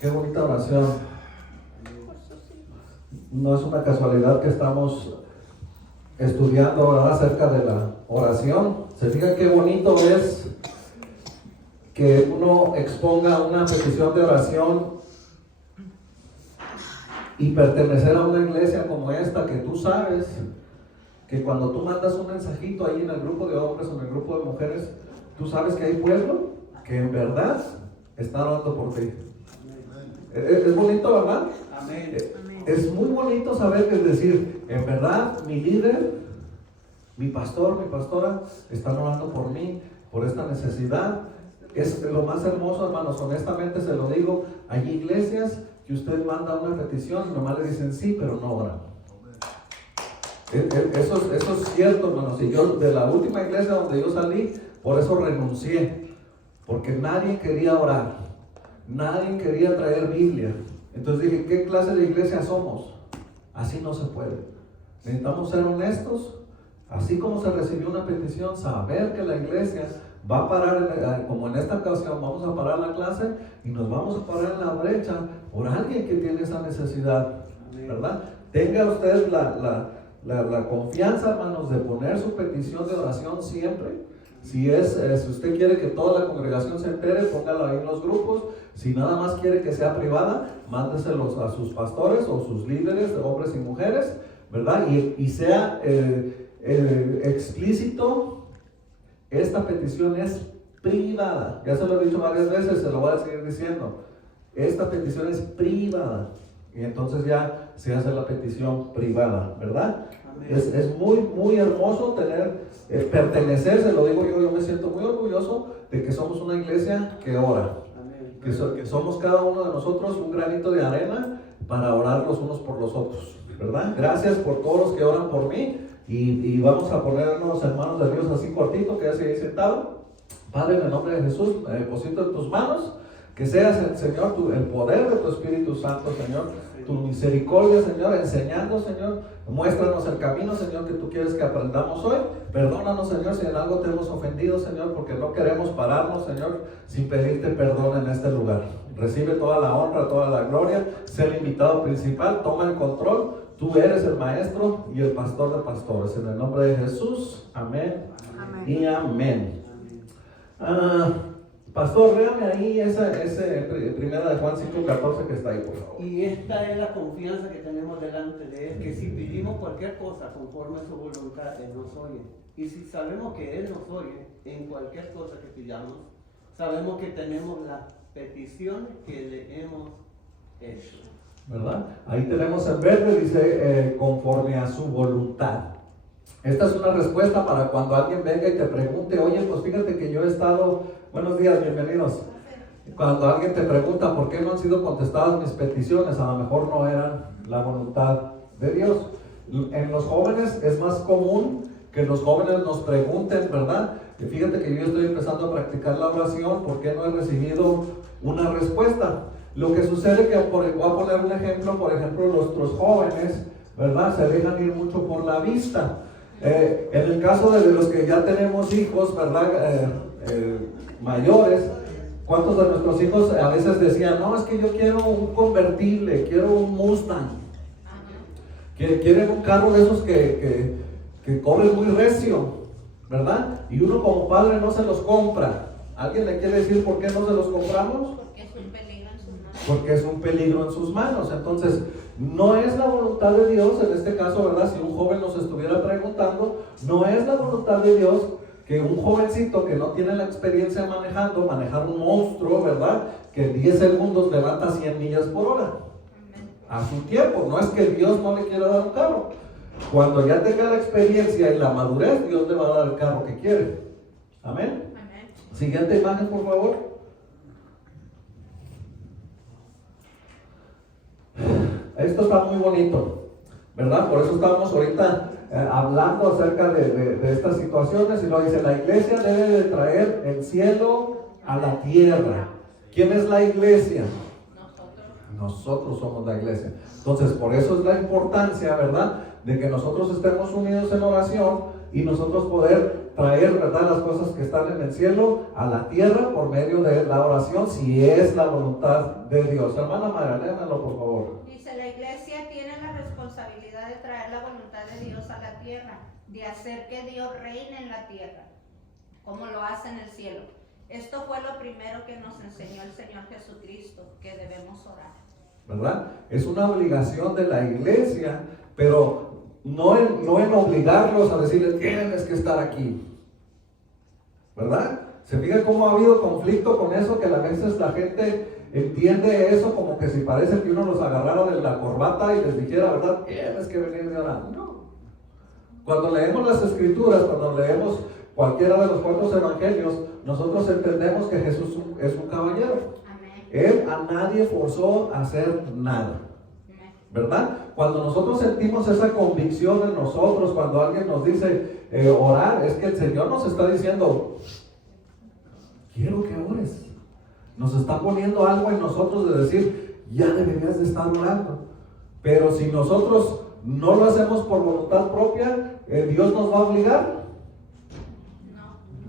Qué bonita oración. No es una casualidad que estamos estudiando ahora acerca de la oración. Se fija qué bonito es que uno exponga una petición de oración y pertenecer a una iglesia como esta, que tú sabes que cuando tú mandas un mensajito ahí en el grupo de hombres o en el grupo de mujeres, tú sabes que hay pueblo que en verdad está orando por ti. Es bonito, ¿verdad? Amén. Es muy bonito saber que es decir, en verdad mi líder, mi pastor, mi pastora están orando por mí, por esta necesidad. Es lo más hermoso, hermanos, honestamente se lo digo. Hay iglesias que usted manda una petición y nomás le dicen sí, pero no oran. Eso es cierto, hermanos. Y yo, de la última iglesia donde yo salí, por eso renuncié, porque nadie quería orar, nadie quería traer Biblia. Entonces dije, ¿qué clase de iglesia somos? Así no se puede. Necesitamos ser honestos. Así como se recibió una petición, saber que la iglesia va a parar, como en esta ocasión, vamos a parar la clase y nos vamos a parar en la brecha por alguien que tiene esa necesidad, ¿verdad? Tenga usted la confianza, hermanos, de poner su petición de oración siempre. Si usted quiere que toda la congregación se entere, póngalo ahí en los grupos. Si nada más quiere que sea privada, mándeselos a sus pastores o sus líderes, hombres y mujeres, ¿verdad? Y sea explícito. Esta petición es privada. Ya se lo he dicho varias veces, se lo voy a seguir diciendo. Esta petición es privada. Y entonces ya se hace la petición privada, ¿verdad? Es muy, muy hermoso pertenecer, se lo digo yo me siento muy orgulloso de que somos una iglesia que ora. Que somos cada uno de nosotros un granito de arena para orar los unos por los otros, ¿verdad? Gracias por todos los que oran por mí. Y vamos a ponernos, hermanos de Dios, así cortito, que ya se haya sentado. Padre, en el nombre de Jesús, me deposito en tus manos, que seas, Señor, el poder de tu Espíritu Santo, Señor, tu misericordia, Señor, enseñando, Señor, muéstranos el camino, Señor, que tú quieres que aprendamos hoy. Perdónanos, Señor, si en algo te hemos ofendido, Señor, porque no queremos pararnos, Señor, sin pedirte perdón en este lugar. Recibe toda la honra, toda la gloria, sé el invitado principal, toma el control. Tú eres el maestro y el pastor de pastores. En el nombre de Jesús, amén, amén. Y amén. Pastor, véame ahí ese primera de Juan 5:14 que está ahí, por favor. Y esta es la confianza que tenemos delante de Él, que si pedimos cualquier cosa conforme a su voluntad, Él nos oye. Y si sabemos que Él nos oye en cualquier cosa que pidamos, sabemos que tenemos las peticiones que le hemos hecho. ¿Verdad? Ahí tenemos en verde, dice conforme a su voluntad. Esta es una respuesta para cuando alguien venga y te pregunte, oye, pues fíjate que yo he estado, buenos días, bienvenidos. Cuando alguien te pregunta por qué no han sido contestadas mis peticiones, a lo mejor no eran la voluntad de Dios. En los jóvenes es más común que los jóvenes nos pregunten, ¿verdad? Y fíjate que yo estoy empezando a practicar la oración, ¿por qué no he recibido una respuesta? Lo que sucede que, voy a poner un ejemplo, por ejemplo, nuestros jóvenes, ¿verdad? Se dejan ir mucho por la vista. En el caso de los que ya tenemos hijos, ¿verdad? Mayores, ¿cuántos de nuestros hijos a veces decían, no, es que yo quiero un convertible, quiero un Mustang? Quieren un carro de esos que corre muy recio, ¿verdad? Y uno como padre no se los compra. ¿Alguien le quiere decir por qué no se los compramos? Porque es un peligro en sus manos. Entonces, no es la voluntad de Dios, en este caso, ¿verdad? Si un joven nos estuviera preguntando, no es la voluntad de Dios que un jovencito que no tiene la experiencia manejar un monstruo, ¿verdad? Que en 10 segundos levanta 100 millas por hora. A su tiempo, no es que Dios no le quiera dar un carro. Cuando ya tenga la experiencia y la madurez, Dios le va a dar el carro que quiere. Amén. Siguiente imagen, por favor. Esto está muy bonito, ¿verdad? Por eso estamos ahorita hablando acerca de estas situaciones. Y lo dice, la iglesia debe de traer el cielo a la tierra. ¿Quién es la iglesia? Nosotros somos la iglesia. Entonces, por eso es la importancia, ¿verdad? De que nosotros estemos unidos en oración y nosotros poder traer, ¿verdad?, las cosas que están en el cielo a la tierra por medio de la oración, si es la voluntad de Dios. Hermana Mara, léanlo por favor. Dice, la iglesia tiene la responsabilidad de traer la voluntad de Dios a la tierra, de hacer que Dios reine en la tierra, como lo hace en el cielo. Esto fue lo primero que nos enseñó el Señor Jesucristo, que debemos orar. ¿Verdad? Es una obligación de la iglesia, pero no en obligarlos a decirles, tienes que estar aquí. ¿Verdad? ¿Se fija cómo ha habido conflicto con eso? Que a veces la gente entiende eso como que si parece que uno los agarrara de la corbata y les dijera, ¿verdad?, tienes que venir a orar. No. Cuando leemos las escrituras, cuando leemos cualquiera de los 4 evangelios, nosotros entendemos que Jesús es un caballero. Amén. Él a nadie forzó a hacer nada. ¿Verdad? Cuando nosotros sentimos esa convicción en nosotros, cuando alguien nos dice orar, es que el Señor nos está diciendo, quiero que ores. Nos está poniendo algo en nosotros de decir, ya deberías de estar orando. Pero si nosotros no lo hacemos por voluntad propia, ¿Dios nos va a obligar?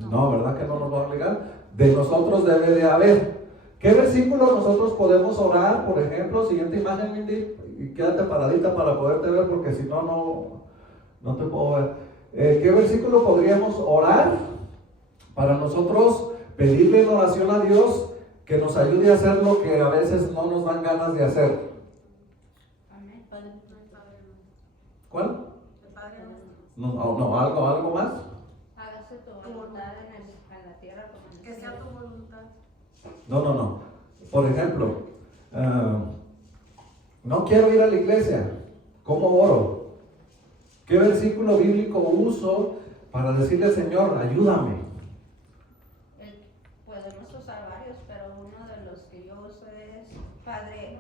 No, ¿verdad que no nos va a obligar? De nosotros debe de haber. ¿Qué versículo nosotros podemos orar? Por ejemplo, siguiente imagen, Mindy, y quédate paradita para poderte ver, porque si no, no te puedo ver. ¿Qué versículo podríamos orar para nosotros pedirle en oración a Dios que nos ayude a hacer lo que a veces no nos dan ganas de hacer? Amén. ¿Cuál? No, algo más. Hágase tu voluntad en la tierra como en el cielo. Que sea tu voluntad. No. Por ejemplo, no quiero ir a la iglesia. ¿Cómo oro? ¿Qué versículo bíblico uso para decirle al Señor, ayúdame? Podemos usar varios, pero uno de los que yo uso es, Padre,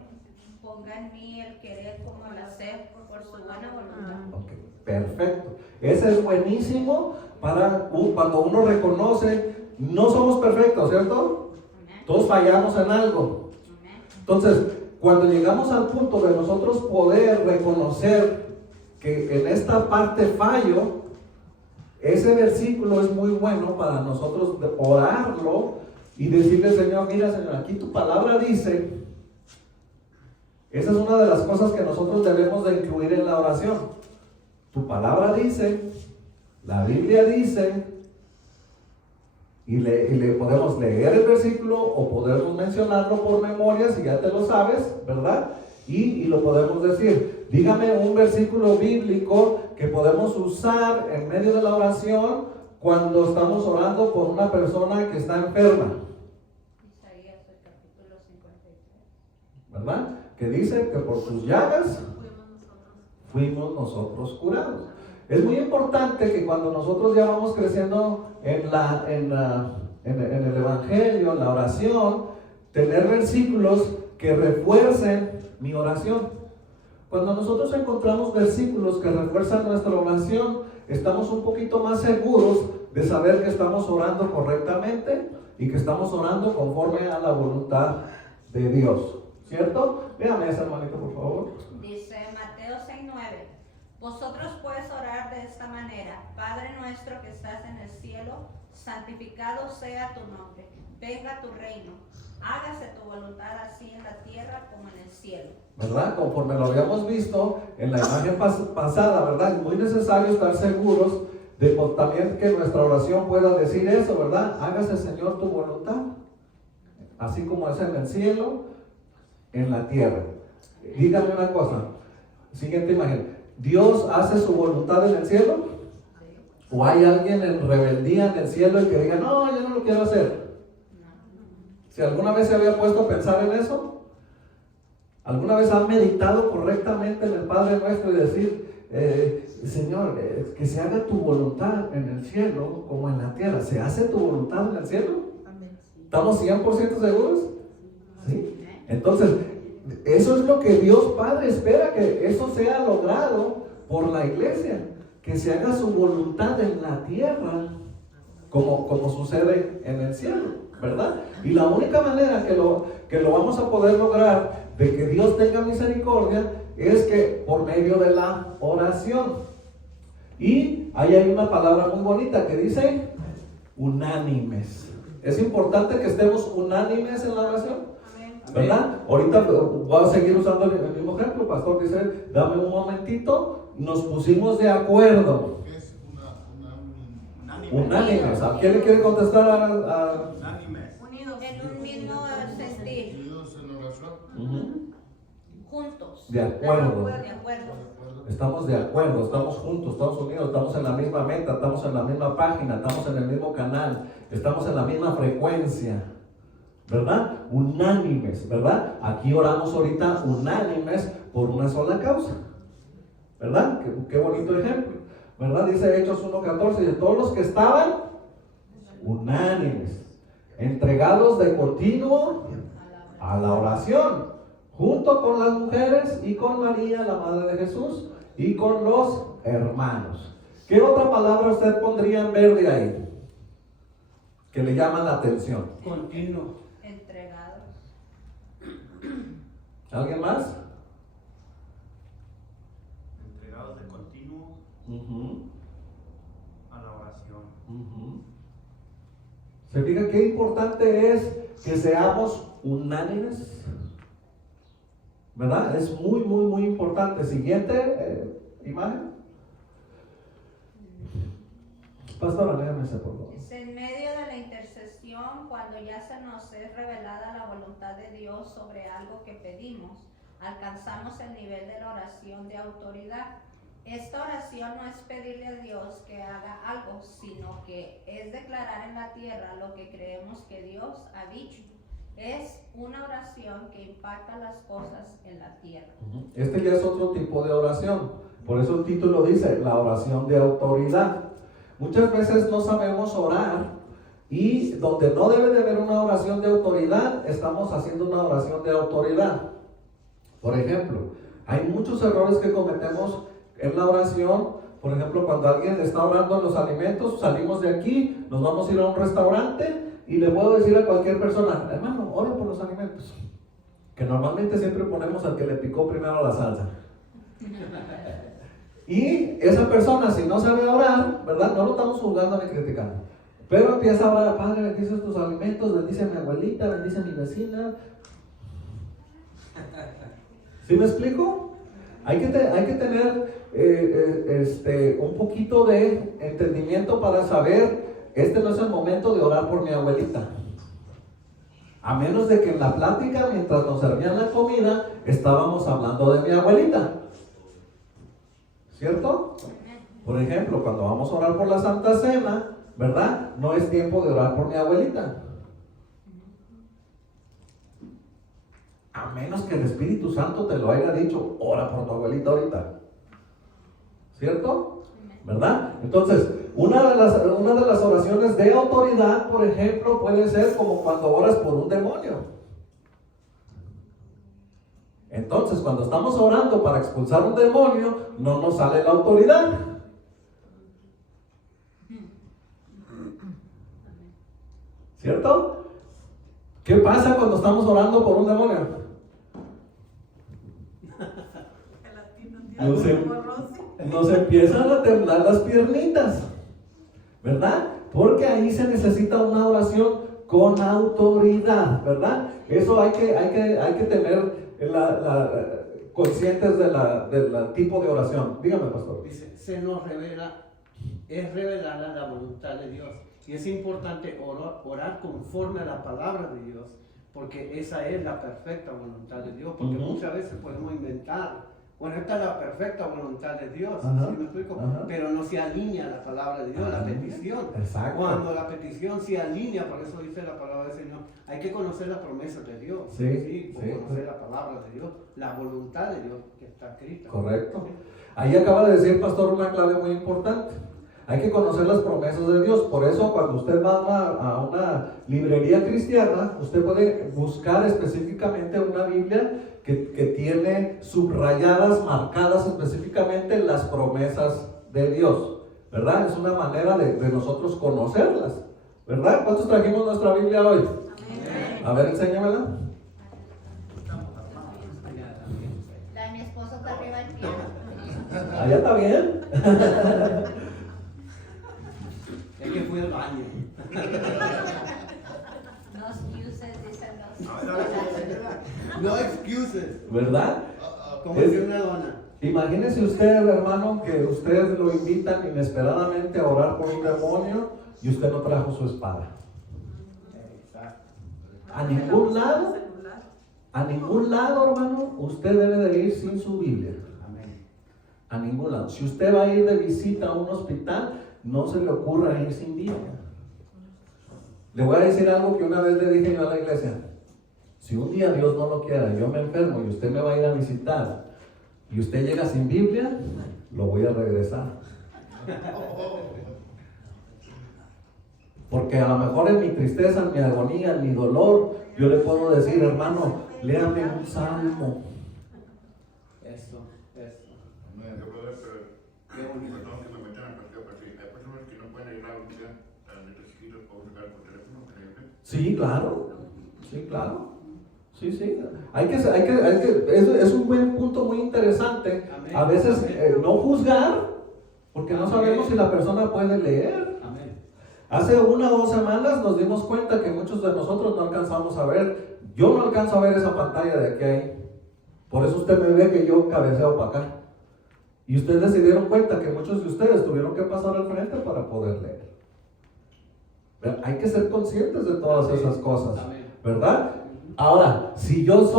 ponga en mí el querer como el hacer por su buena voluntad. Ok, perfecto. Ese es buenísimo para cuando uno reconoce, no somos perfectos, ¿cierto? Amén. Todos fallamos en algo. Amén. Entonces, cuando llegamos al punto de nosotros poder reconocer que en esta parte fallo, ese versículo es muy bueno para nosotros orarlo y decirle, Señor, mira, Señor, aquí tu palabra dice. Esa es una de las cosas que nosotros debemos de incluir en la oración. Tu palabra dice, la Biblia dice, y le podemos leer el versículo o podemos mencionarlo por memoria si ya te lo sabes, ¿verdad? Y lo podemos decir. Dígame un versículo bíblico que podemos usar en medio de la oración cuando estamos orando por una persona que está enferma. Isaías, el capítulo 53. ¿Verdad? Que dice que por sus llagas fuimos nosotros curados. Es muy importante que cuando nosotros ya vamos creciendo en el evangelio, en la oración, tener versículos que refuercen mi oración. Cuando nosotros encontramos versículos que refuerzan nuestra oración, estamos un poquito más seguros de saber que estamos orando correctamente y que estamos orando conforme a la voluntad de Dios. ¿Cierto? Véame esa hermanito, por favor. Dice Mateo 6:9. Vosotros puedes orar de esta manera: Padre nuestro que estás en el cielo, santificado sea tu nombre. Venga tu reino. Hágase tu voluntad así en la tierra como en el cielo. ¿Verdad? Conforme lo habíamos visto en la imagen pasada, ¿verdad? Es muy necesario estar seguros de también que nuestra oración pueda decir eso, ¿verdad? Hágase, Señor, tu voluntad, así como es en el cielo, en la tierra. Dígame una cosa, siguiente imagen. ¿Dios hace su voluntad en el cielo? ¿O hay alguien en rebeldía en el cielo y que diga, no, yo no lo quiero hacer? Si alguna vez se había puesto a pensar en eso, alguna vez han meditado correctamente en el Padre Nuestro y decir, Señor, que se haga tu voluntad en el cielo como en la tierra. ¿Se hace tu voluntad en el cielo? ¿Estamos 100% seguros? ¿Sí? Entonces, eso es lo que Dios Padre espera, que eso sea logrado por la iglesia, que se haga su voluntad en la tierra como sucede en el cielo, ¿verdad? Y la única manera que lo vamos a poder lograr de que Dios tenga misericordia es que por medio de la oración. Y ahí hay una palabra muy bonita que dice unánimes. Es importante que estemos unánimes en la oración, ¿verdad? Ahorita voy a seguir usando el mismo ejemplo. Pastor dice, dame un momentito, nos pusimos de acuerdo. ¿Qué es Unánimes. ¿A quién le quiere contestar? unánimes? Unidos en un mismo sentir. Unidos en oración. Juntos. De acuerdo. De acuerdo. Estamos de acuerdo, estamos juntos, estamos unidos, estamos en la misma meta, estamos en la misma página, estamos en el mismo canal, estamos en la misma frecuencia, ¿verdad? Unánimes, ¿verdad? Aquí oramos ahorita unánimes por una sola causa, ¿verdad? Qué bonito ejemplo, ¿verdad? Dice Hechos 1:14, de todos los que estaban unánimes, entregados de continuo a la oración, junto con las mujeres y con María, la madre de Jesús, y con los hermanos. ¿Qué otra palabra usted pondría en verde ahí? Que le llama la atención. Continuo. Entregados. ¿Alguien más? Entregados de continuo a la oración. ¿Se fija qué importante es que seamos unánimes? ¿Verdad? Es muy, muy, muy importante. Siguiente imagen. Pastora, léame esa, por favor. Es en medio de la intercesión, cuando ya se nos es revelada la voluntad de Dios sobre algo que pedimos, alcanzamos el nivel de la oración de autoridad. Esta oración no es pedirle a Dios que haga algo, sino que es declarar en la tierra lo que creemos que Dios ha dicho. Es una oración que impacta las cosas en la tierra. Este ya es otro tipo de oración. Por eso el título dice, la oración de autoridad. Muchas veces no sabemos orar y donde no debe de haber una oración de autoridad, estamos haciendo una oración de autoridad. Por ejemplo, hay muchos errores que cometemos en la oración. Por ejemplo, cuando alguien está orando en los alimentos, salimos de aquí, nos vamos a ir a un restaurante y le puedo decir a cualquier persona, hermano, ore por los alimentos. Que normalmente siempre ponemos al que le picó primero la salsa. Y esa persona, si no sabe orar, ¿verdad? No lo estamos juzgando ni criticando. Pero empieza a orar, Padre, bendice tus alimentos, bendice a mi abuelita, bendice a mi vecina. ¿Sí me explico? Hay que tener un poquito de entendimiento para saber, este no es el momento de orar por mi abuelita. A menos de que en la plática, mientras nos servían la comida, estábamos hablando de mi abuelita. ¿Cierto? Por ejemplo, cuando vamos a orar por la Santa Cena, ¿verdad? No es tiempo de orar por mi abuelita. A menos que el Espíritu Santo te lo haya dicho, ora por tu abuelita ahorita. ¿Cierto? ¿Verdad? Entonces, una de las oraciones de autoridad, por ejemplo, puede ser como cuando oras por un demonio. Entonces, cuando estamos orando para expulsar un demonio, no nos sale la autoridad. ¿Cierto? ¿Qué pasa cuando estamos orando por un demonio? Nos empiezan a temblar las piernitas, ¿verdad? Porque ahí se necesita una oración con autoridad, ¿verdad? Eso hay que tener conscientes del tipo de oración. Dígame, pastor. Dice, se nos revela, es revelada la voluntad de Dios. Y es importante orar conforme a la palabra de Dios, porque esa es la perfecta voluntad de Dios. Porque muchas veces podemos inventar, bueno, esta es la perfecta voluntad de Dios, ¿sí me explico? Pero no se alinea la palabra de Dios, la petición. Exacto. Cuando la petición se alinea, por eso dice la palabra del Señor, hay que conocer las promesas de Dios, conocer la palabra de Dios, la voluntad de Dios que está escrita. Correcto. Ahí acaba de decir, pastor, una clave muy importante. Hay que conocer las promesas de Dios. Por eso, cuando usted va a una librería cristiana, usted puede buscar específicamente una Biblia que tiene subrayadas, marcadas específicamente las promesas de Dios, ¿verdad? Es una manera de nosotros conocerlas, ¿verdad? ¿Cuántos trajimos nuestra Biblia hoy? Amén. A ver, enséñamela. La de mi esposo está arriba del piano. Allá está bien. Es que fui al baño. No excuses, dicen los. No excuses. ¿Verdad? Como Es- si una dona. Imagínese usted, hermano, que usted lo invitan inesperadamente a orar por un demonio y usted no trajo su espada. Exacto. A ningún lado, hermano, usted debe de ir sin su Biblia. Amén. A ningún lado. Si usted va a ir de visita a un hospital, no se le ocurra ir sin Biblia. Le voy a decir algo que una vez le dije yo a la iglesia. Si un día Dios no lo quiera, yo me enfermo y usted me va a ir a visitar y usted llega sin Biblia, lo voy a regresar. Porque a lo mejor en mi tristeza, en mi agonía, en mi dolor, yo le puedo decir, hermano, léame un salmo. Eso. Yo puedo hacer, Qué bonito. perdón que me metan a cuestión, pero sí, hay personas que no pueden ir a la Biblia, a las letras chiquitas, o buscar por teléfono, por ejemplo. Sí, claro. Sí, claro. Sí. Eso es un buen punto muy interesante. Amén. A veces Amén. no juzgar, porque no sabemos si la persona puede leer. Amén. Hace 1 o 2 semanas nos dimos cuenta que muchos de nosotros no alcanzamos a ver. Yo no alcanzo a ver esa pantalla de aquí a ahí. Por eso usted me ve que yo cabeceo para acá. Y ustedes se dieron cuenta que muchos de ustedes tuvieron que pasar al frente para poder leer. Hay que ser conscientes de todas esas cosas, Amén. ¿verdad? Ahora, si yo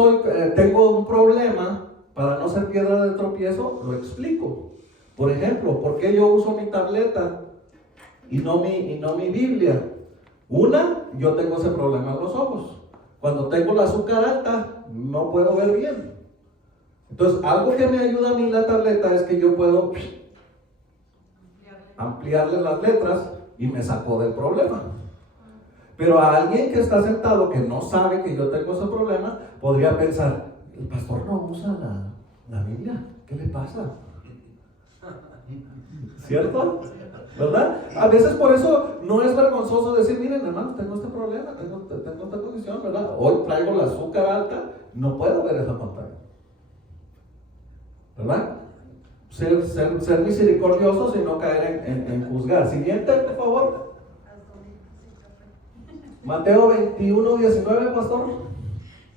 tengo un problema, para no ser piedra de tropiezo, lo explico. Por ejemplo, ¿por qué yo uso mi tableta y no mi Biblia? Yo tengo ese problema en los ojos. Cuando tengo el azúcar alta, no puedo ver bien. Entonces, algo que me ayuda a mí la tableta es que yo puedo ampliarle las letras y me sacó del problema. Pero a alguien que está sentado, que no sabe que yo tengo ese problema, podría pensar, el pastor no usa la Biblia, ¿qué le pasa? ¿Cierto? ¿Verdad? A veces por eso no es vergonzoso decir, miren hermanos, tengo este problema, tengo esta condición, ¿verdad? Hoy traigo el azúcar alta, no puedo ver esa pantalla. ¿Verdad? Ser misericordiosos y no caer en juzgar. Siguiente, por favor. Mateo 21:19, pastor.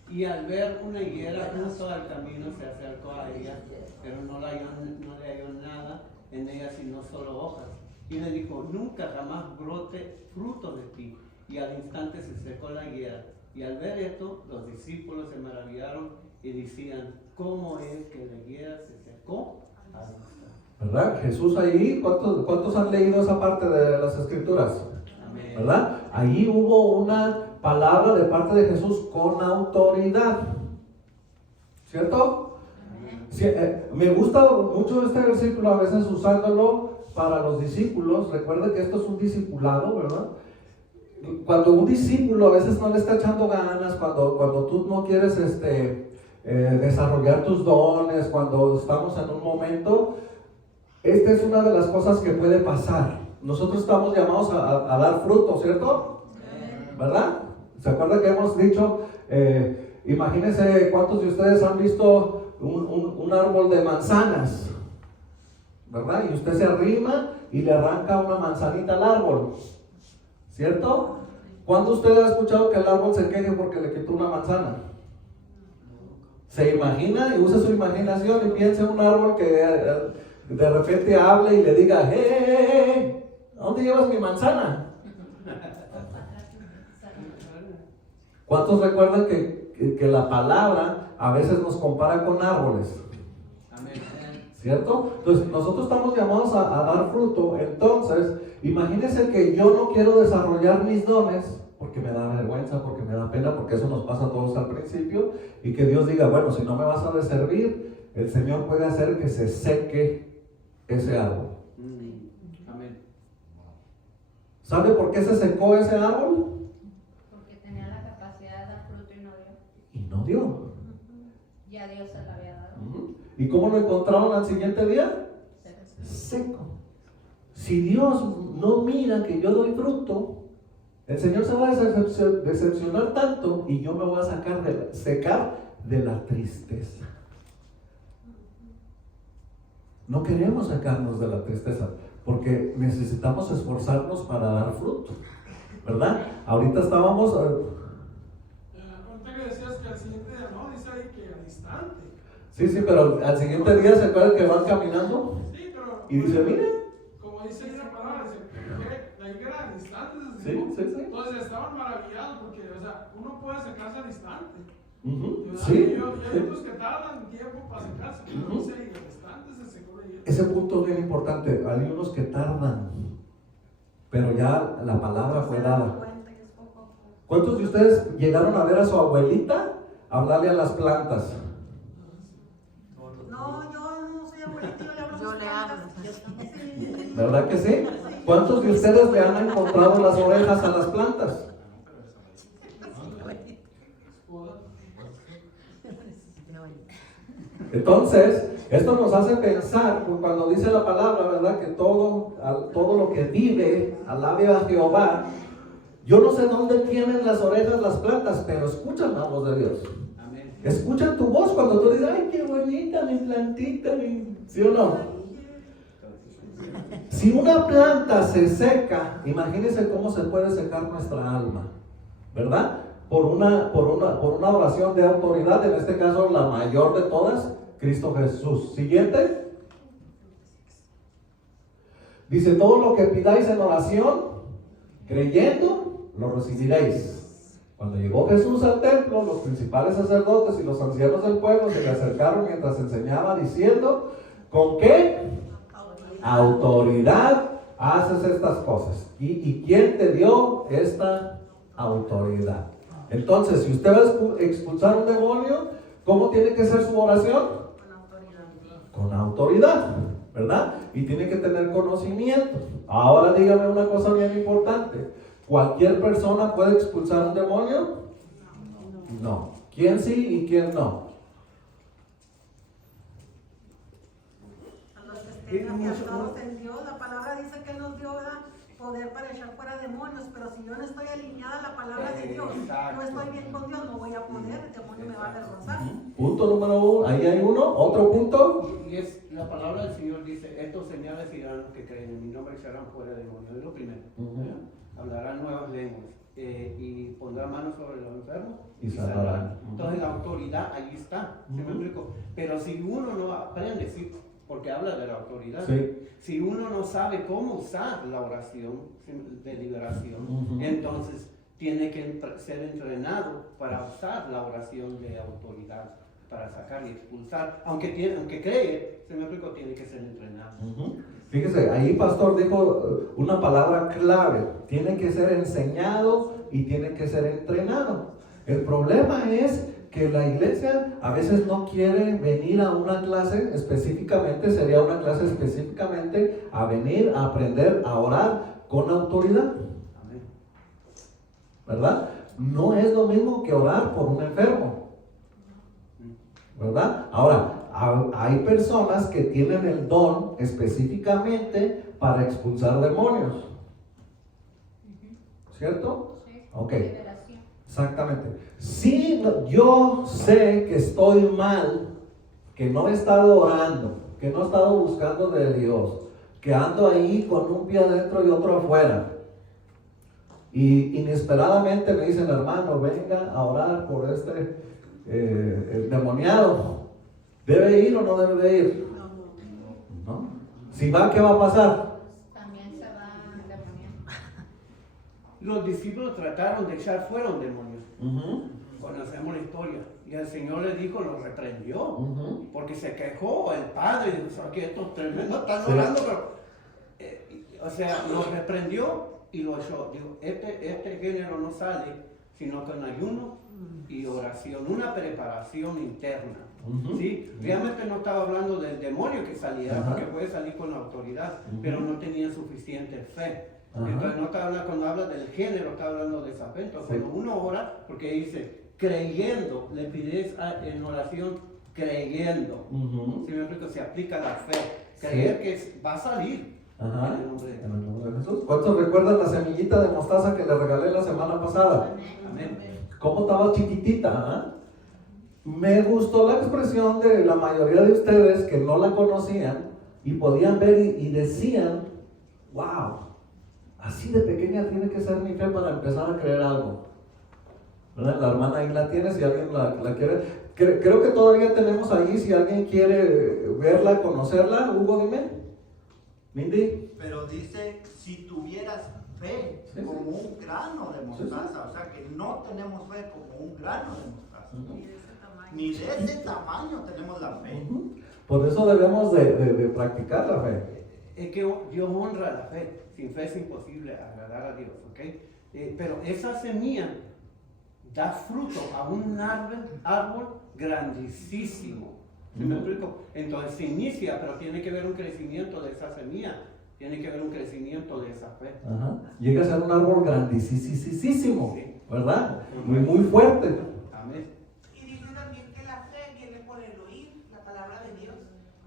Y al ver una higuera justo al camino se acercó a ella, pero no le halló nada en ella sino solo hojas. Y le dijo, nunca jamás brote fruto de ti. Y al instante se secó la higuera. Y al ver esto, los discípulos se maravillaron y decían, ¿cómo es que la higuera se secó a vista? ¿Verdad? Jesús ahí, ¿cuántos han leído esa parte de las Escrituras? Amén. ¿Verdad? Ahí hubo una palabra de parte de Jesús con autoridad. ¿Cierto? Sí, me gusta mucho este versículo, a veces usándolo para los discípulos. Recuerda que esto es un discipulado, ¿verdad? Cuando un discípulo a veces no le está echando ganas, cuando tú no quieres desarrollar tus dones, cuando estamos en un momento, esta es una de las cosas que puede pasar. Nosotros estamos llamados a dar fruto, ¿cierto? ¿Verdad? ¿Se acuerda que hemos dicho, imagínense cuántos de ustedes han visto un árbol de manzanas, ¿verdad? Y usted se arrima y le arranca una manzanita al árbol, ¿cierto? ¿Cuándo usted ha escuchado que el árbol se queje porque le quitó una manzana? Se imagina y usa su imaginación y piensa en un árbol que de repente hable y le diga, ¡hey! ¿A dónde llevas mi manzana? ¿Cuántos recuerdan que la palabra a veces nos compara con árboles? Amén. ¿Cierto? Entonces nosotros estamos llamados a dar fruto. Entonces, imagínense que yo no quiero desarrollar mis dones porque me da vergüenza, porque me da pena, porque eso nos pasa a todos al principio, y que Dios diga, bueno, si no me vas a servir, el Señor puede hacer que se seque ese árbol. Amén. ¿Sabe por qué se secó ese árbol? Porque tenía la capacidad de dar fruto y no dio. Y no dio. Ya Dios se la había dado. ¿Y cómo lo encontraron al siguiente día? Seco. Si Dios no mira que yo doy fruto, el Señor se va a decepcionar tanto y yo me voy a secar de la tristeza. No queremos sacarnos de la tristeza. porque necesitamos esforzarnos para dar fruto, ¿verdad? Ahorita estábamos... Ahorita que decías que al siguiente día, no, dice ahí que al instante. Sí, pero al siguiente día se acuerdan que van caminando Sí, pero. y dice, mire. Como dice ahí la palabra, dice que ahí que era al instante. Sí. Entonces estaban maravillados porque, o sea, uno puede secarse al instante. Ujú, Y, o sea, sí, yo sí. hay otros que tardan tiempo para secarse, pero Ujú. dice ahí al instante se secó de hielo. Ese punto es bien importante. Hay unos que tardan, pero ya la palabra fue dada. ¿Cuántos de ustedes llegaron a ver a su abuelita hablarle a las plantas? No, yo no soy abuelita, yo le hablo a sus plantas. Sí. ¿Verdad que sí? ¿Cuántos de ustedes le han encontrado las orejas a las plantas? Entonces, esto nos hace pensar, pues, cuando dice la palabra, ¿verdad? Que todo lo que vive, alabe a Jehová. Yo no sé dónde tienen las orejas las plantas, pero escuchan la voz de Dios. Amén. Escuchan tu voz cuando tú dices, ay, qué bonita mi plantita, ¿sí o no? Si una planta se seca, imagínense cómo se puede secar nuestra alma, ¿verdad? Por una oración de autoridad, en este caso la mayor de todas, Cristo Jesús. Siguiente. Dice, todo lo que pidáis en oración, creyendo, lo recibiréis. Cuando llegó Jesús al templo, los principales sacerdotes y los ancianos del pueblo se le acercaron mientras enseñaba diciendo, ¿con qué autoridad haces estas cosas? ¿Y quién te dio esta autoridad? Entonces, si usted va a expulsar un demonio, ¿cómo tiene que ser su oración? Con autoridad, ¿verdad? Y tiene que tener conocimiento. Ahora dígame una cosa bien importante. ¿Cualquier persona puede expulsar un demonio? No. ¿Quién sí y quién no? A los que estén afianzados en Dios, la palabra dice que Él nos dio poder para echar fuera demonios, pero si yo no estoy alineada a la palabra de Dios, no estoy bien con Dios, no voy a poder, el demonio me va a avergonzar. Punto número 1, ahí hay uno. Otro punto. Y es la palabra del Señor dice, estos señales seguirán los que creen en mi nombre y serán fuera de demonios. Es lo primero. Hablarán nuevas lenguas y pondrán manos sobre los enfermos Y sanarán. Entonces la autoridad ahí está. ¿Sí me explico? Pero si uno no aprende, sí, porque habla de la autoridad. Sí. Si uno no sabe cómo usar la oración de liberación, entonces tiene que ser entrenado para usar la oración de autoridad, para sacar y expulsar. Aunque cree, se me explico, tiene que ser entrenado. Fíjese, ahí pastor dijo una palabra clave. Tiene que ser enseñado y tiene que ser entrenado. El problema es que la iglesia a veces no quiere venir a una clase específicamente, sería una clase específicamente a venir a aprender a orar con autoridad. Amén. ¿Verdad? No es lo mismo que orar por un enfermo. ¿Verdad? Ahora, hay personas que tienen el don específicamente para expulsar demonios. ¿Cierto? Sí, Ok. liberación. Exactamente. Si yo sé que estoy mal, que no he estado orando, que no he estado buscando de Dios, que ando ahí con un pie adentro y otro afuera, y inesperadamente me dicen, hermano, venga a orar por este endemoniado, ¿debe ir o no debe de ir? ¿No? Si va, ¿qué va a pasar? También se va endemoniando. Los discípulos trataron de echar fuera un demonio. Conocemos la historia. Y el Señor les dijo, los reprendió. Porque se quejó el padre y dijo, que estos tremendos están orando, pero... o sea, los reprendió y lo echó. Dijo, este género no sale sino con ayuno y oración, una preparación interna. ¿Sí? Realmente no estaba hablando del demonio que salía, porque puede salir con autoridad, pero no tenía suficiente fe. Entonces no está hablando, cuando habla del género, está hablando de esa fe. Entonces cuando uno ora, porque dice, creyendo, le pides en oración, creyendo. ¿Sí me explico? Se aplica la fe. Creer que va a salir. En el nombre de Dios. En el nombre de Jesús. ¿Cuántos recuerdan la semillita de mostaza que le regalé la semana pasada? Amén. ¿Cómo estaba chiquitita? Me gustó la expresión de la mayoría de ustedes que no la conocían y podían ver y decían wow, así de pequeña tiene que ser mi fe para empezar a creer algo. ¿Verdad? La hermana ahí la tiene, si alguien la quiere. Creo que todavía tenemos ahí, si alguien quiere verla, conocerla. Hugo, dime. Mindy. Pero dice, si tuvieras fe Sí, sí. como un grano de mostaza, Sí, sí. o sea que no tenemos fe como un grano de mostaza. Ujú. Y de ese tamaño. Ni de ese tamaño tenemos la fe. Ujú. Por eso debemos de practicar la fe. Es que Dios honra la fe. Sin fe es imposible agradar a Dios, ¿ok? Pero esa semilla da fruto a un árbol grandísimo. ¿Sí me explico? Entonces se inicia, pero tiene que haber un crecimiento de esa semilla. Tiene que haber un crecimiento de esa fe. Ajá. Llega a ser un árbol grandísimo, Sí. ¿verdad? Muy fuerte. Amén. Y dice también que la fe viene por el oír la palabra de Dios.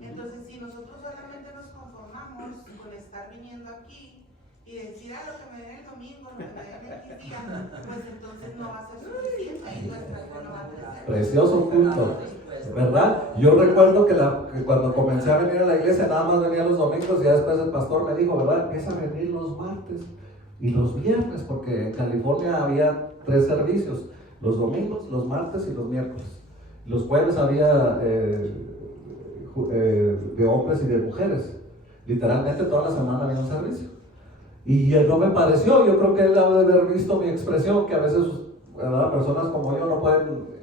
Entonces, si nosotros solamente nos conformamos con estar viniendo aquí y decir lo que me den el domingo, lo que me den el día, pues entonces no va a ser suficiente y nuestra fe no va a crecer. Precioso punto, ¿verdad? Yo recuerdo que cuando comencé a venir a la iglesia nada más venía los domingos y ya después el pastor me dijo, ¿verdad? Empieza a venir los martes y los viernes, porque en California había 3 servicios, los domingos, los martes y los miércoles. Los jueves había de hombres y de mujeres. Literalmente toda la semana había un servicio. Y no me pareció, yo creo que él debe de haber visto mi expresión, que a veces, ¿verdad? Personas como yo no pueden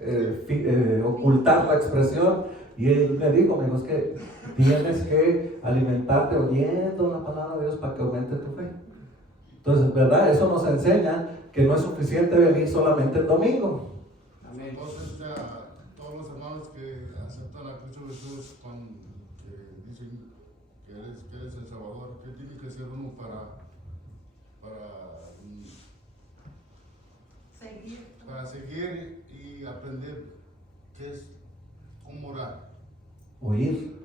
ocultar la expresión. Y él me dijo, es que tienes que alimentarte oyendo la palabra de Dios para que aumente tu fe. Entonces, ¿verdad? Eso nos enseña que no es suficiente venir solamente el domingo. Amén. Entonces, todos los hermanos que aceptan a Cristo Jesús, que dicen que eres el Salvador, ¿qué tiene que hacer uno para seguir y aprender qué es cómo orar? Oír.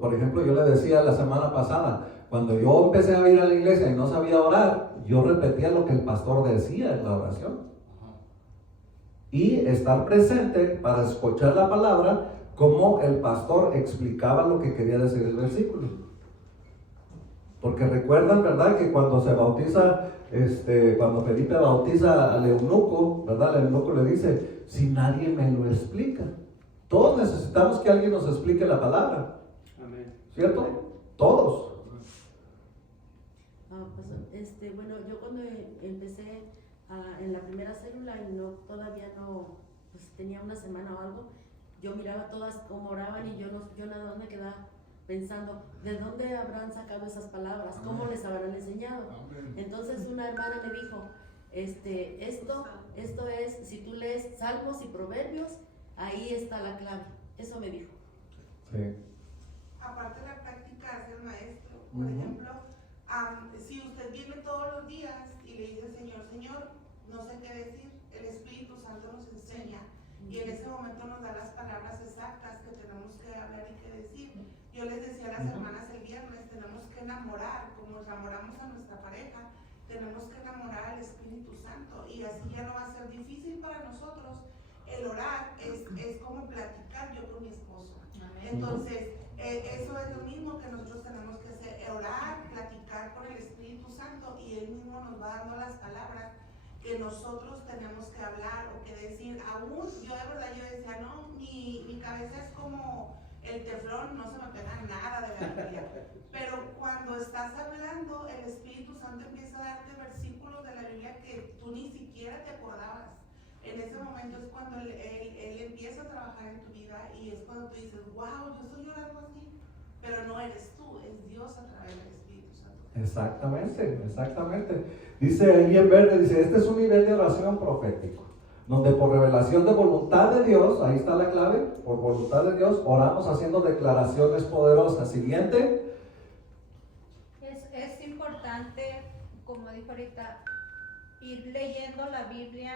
Por ejemplo, yo le decía la semana pasada, cuando yo empecé a ir a la iglesia y no sabía orar, yo repetía lo que el pastor decía en la oración. Ajá. Y estar presente para escuchar la palabra como el pastor explicaba lo que quería decir el versículo. Porque recuerdan, ¿verdad? Que cuando se bautiza, cuando Felipe bautiza al eunuco, ¿verdad? El eunuco le dice, si nadie me lo explica. Todos necesitamos que alguien nos explique la palabra. Amén. ¿Cierto? Todos. Bueno, yo cuando empecé en la primera célula y todavía no, pues tenía una semana o algo, yo miraba todas cómo oraban y yo nada más me quedaba pensando, ¿de dónde habrán sacado esas palabras? ¿Cómo les habrán enseñado? Amén. Entonces una hermana me dijo, esto es, si tú lees Salmos y Proverbios, ahí está la clave. Eso me dijo. Sí. Aparte de la práctica hace el maestro, por ejemplo, si usted viene todos los días y le dice al Señor, no sé qué decir, el Espíritu Santo nos enseña y en ese momento nos da las palabras exactas que tenemos que hablar y que decir. Yo les decía a las hermanas el viernes, tenemos que enamorar, como enamoramos a nuestra pareja, tenemos que enamorar al Espíritu Santo y así ya no va a ser difícil para nosotros. El orar es como platicar yo con mi esposo. Entonces, eso es lo mismo que nosotros tenemos que hacer, orar, platicar con el Espíritu Santo y Él mismo nos va dando las palabras que nosotros tenemos que hablar o que decir. Aún yo de verdad yo decía, no, mi cabeza es como el teflón, no se me pega nada de la Biblia. Pero cuando estás hablando, el Espíritu Santo empieza a darte versículos de la Biblia que tú ni siquiera te acordabas. En ese momento es cuando él empieza a trabajar en tu vida y es cuando tú dices, wow, yo estoy llorando así, pero no eres tú, es Dios a través del Espíritu Santo. Exactamente. Dice ahí en verde, dice, este es un nivel de oración profético, donde por revelación de voluntad de Dios, ahí está la clave, por voluntad de Dios, oramos haciendo declaraciones poderosas. Siguiente. Es importante, como dijo ahorita, ir leyendo la Biblia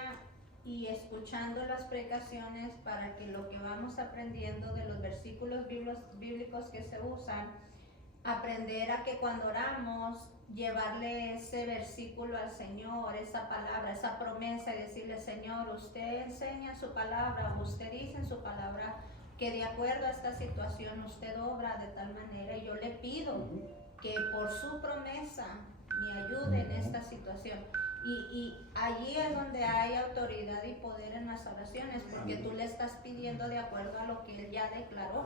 y escuchando las predicaciones para que lo que vamos aprendiendo de los versículos bíblicos que se usan, aprender a que cuando oramos, llevarle ese versículo al Señor, esa palabra, esa promesa y decirle, Señor, usted enseña su palabra, usted dice en su palabra que de acuerdo a esta situación usted obra de tal manera y yo le pido que por su promesa me ayude en esta situación. Y allí es donde hay autoridad y poder en las oraciones, porque tú le estás pidiendo de acuerdo a lo que él ya declaró.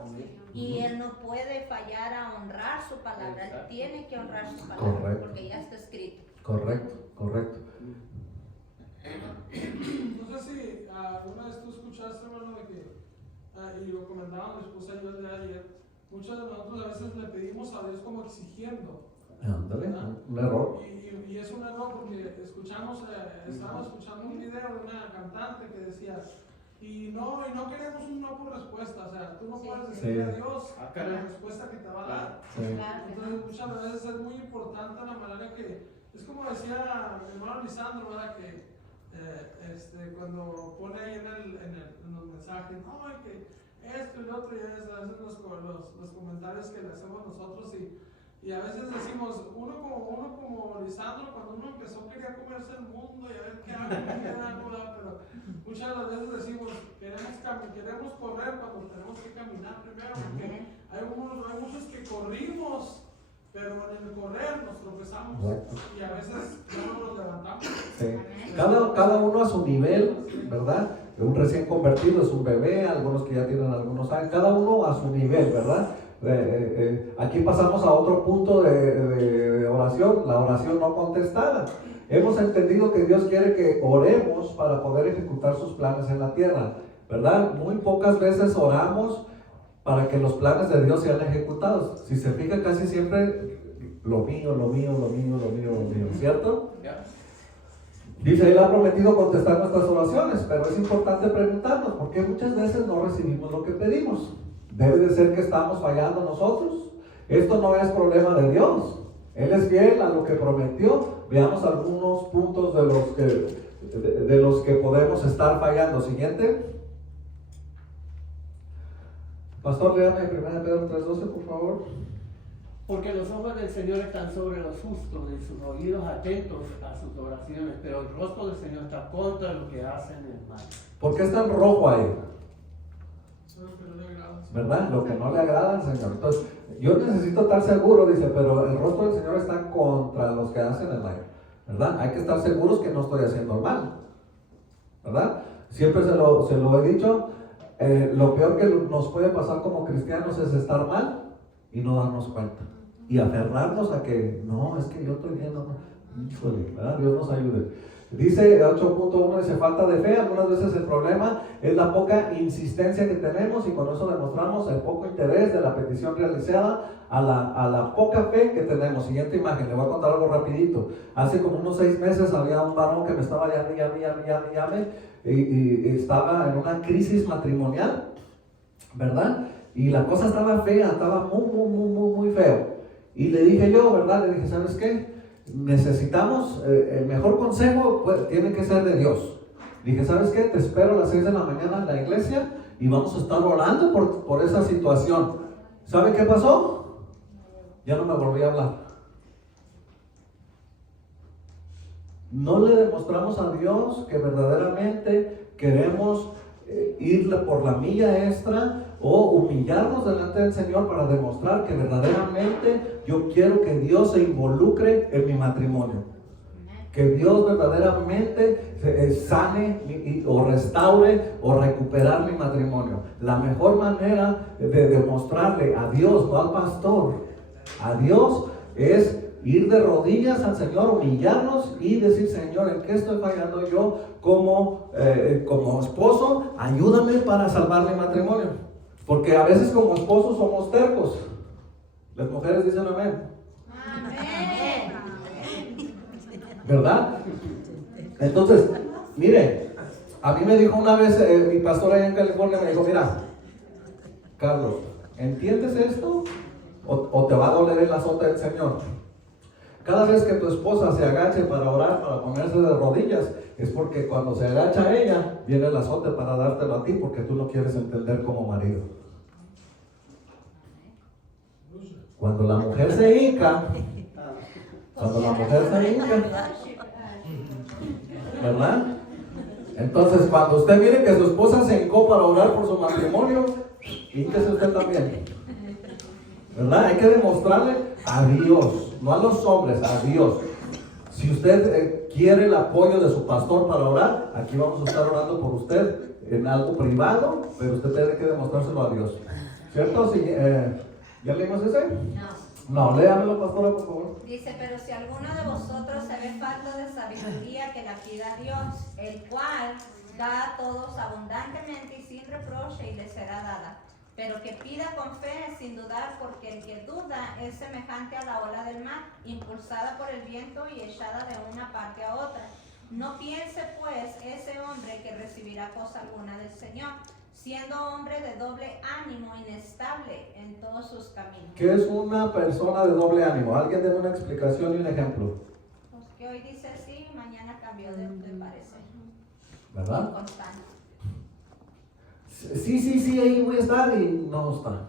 Y él no puede fallar a honrar su palabra, él tiene que honrar su palabra, Correcto. porque ya está escrito. Correcto, correcto. No sé si alguna vez tú escuchaste, hermano, de que, y lo comentaba mi esposa y yo el día de ayer, muchos de nosotros a veces le pedimos a Dios como exigiendo. Ándale, un error. Y es un error porque estábamos escuchando un video de una cantante que decía, y no queremos un no por respuesta, o sea, tú no puedes decirle a Dios la respuesta que te va a dar. Entonces muchas veces es muy importante la manera que, es como decía mi hermano Lisandro, ¿verdad? Que cuando pone ahí en los mensajes, no, que esto y lo otro, y a veces los comentarios que le hacemos nosotros y a veces decimos, uno como Lisandro, cuando uno empezó quería comerse el mundo y a ver qué hago, pero muchas de las veces decimos, queremos correr cuando tenemos que caminar primero, porque hay muchos que corrimos, pero en el correr nos tropezamos. Exacto. Y a veces no nos levantamos. Sí. Cada uno a su nivel, ¿verdad? Un recién convertido es un bebé, algunos que ya tienen algunos años, cada uno a su nivel, ¿verdad? Aquí pasamos a otro punto de oración, la oración no contestada. Hemos entendido que Dios quiere que oremos para poder ejecutar sus planes en la tierra, ¿verdad? Muy pocas veces oramos para que los planes de Dios sean ejecutados. Si se fija, casi siempre lo mío, ¿cierto? Dice, Él ha prometido contestar nuestras oraciones, pero es importante preguntarnos, ¿por qué muchas veces no recibimos lo que pedimos? ¿Debe de ser que estamos fallando nosotros? Esto no es problema de Dios. Él es fiel a lo que prometió. Veamos algunos puntos de los que podemos estar fallando. Siguiente. Pastor, léame 1 Pedro 3:12, por favor. Porque los ojos del Señor están sobre los justos y sus oídos atentos a sus oraciones, pero el rostro del Señor está contra los que hacen el mal. ¿Por qué está en rojo ahí? ¿Verdad? Lo que no le agrada al Señor. Entonces, yo necesito estar seguro, dice, pero el rostro del Señor está contra los que hacen el mal, ¿verdad? Hay que estar seguros que no estoy haciendo el mal, ¿verdad? Siempre se lo he dicho, lo peor que nos puede pasar como cristianos es estar mal y no darnos cuenta. Y aferrarnos a que, no, es que yo estoy viendo, híjole, ¿verdad? Dios nos ayude. Dice 8.1, dice falta de fe. Algunas veces el problema es la poca insistencia que tenemos y con eso demostramos el poco interés de la petición realizada a la poca fe que tenemos. Siguiente imagen, le voy a contar algo rapidito. Hace como unos 6 meses había un varón que me estaba llame y estaba en una crisis matrimonial, ¿verdad? Y la cosa estaba fea, estaba muy feo. Y le dije yo, ¿verdad? Le dije, ¿sabes qué? Necesitamos, el mejor consejo pues, tiene que ser de Dios. Dije, ¿sabes qué? Te espero a las 6 de la mañana en la iglesia y vamos a estar orando por esa situación. ¿Sabe qué pasó? Ya no me volví a hablar. No le demostramos a Dios que verdaderamente queremos ir por la milla extra o humillarnos delante del Señor para demostrar que verdaderamente yo quiero que Dios se involucre en mi matrimonio, que Dios verdaderamente sane o restaure o recuperar mi matrimonio. La mejor manera de demostrarle a Dios, no al pastor, a Dios, es ir de rodillas al Señor, humillarnos y decir, Señor, ¿en qué estoy fallando yo como esposo? Ayúdame para salvar mi matrimonio. Porque a veces como esposos somos tercos. Las mujeres dicen amén. Amén. ¿Verdad? Entonces, mire, a mí me dijo una vez mi pastor allá en California, me dijo, mira, Carlos, ¿entiendes esto? ¿O te va a doler el azote del Señor? Cada vez que tu esposa se agache para orar, para ponerse de rodillas, es porque cuando se agacha ella, viene el azote para dártelo a ti, porque tú no quieres entender como marido. Cuando la mujer se hinca, ¿verdad? Entonces, cuando usted mire que su esposa se hincó para orar por su matrimonio, hínquese usted también. ¿verdad? Hay que demostrarle a Dios, no a los hombres, a Dios. Si usted quiere el apoyo de su pastor para orar, aquí vamos a estar orando por usted en algo privado, pero usted tiene que demostrárselo a Dios. ¿Cierto? Si, ¿ya leímos ese? No, léamelo, pastora, por favor. Dice, pero si alguno de vosotros se ve falto de sabiduría, que la pida a Dios, el cual da a todos abundantemente y sin reproche, y le será dada. Pero que pida con fe, sin dudar, porque el que duda es semejante a la ola del mar, impulsada por el viento y echada de una parte a otra. No piense pues ese hombre que recibirá cosa alguna del Señor, siendo hombre de doble ánimo, inestable en todos sus caminos. ¿Qué es una persona de doble ánimo? ¿Alguien dé una explicación y un ejemplo? Pues que hoy dice sí, mañana cambió de parecer. ¿Verdad? Inconstante. Sí, ahí voy a estar y no está.